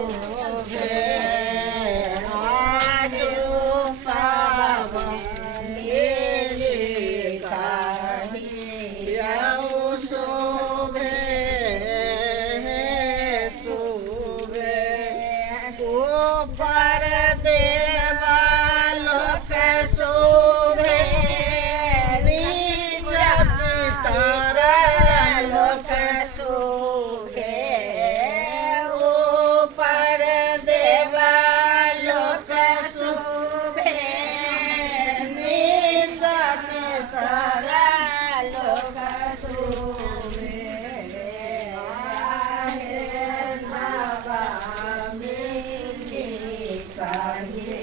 शोभे आजू साब मेली काही यऊ शोभे शोभे ऊपर देवा लोक शोभे नीच पितर लोक शोभे ऊपर देवा लोक शोभे नीच पितर लोक शोभे आहे सभा मिली काही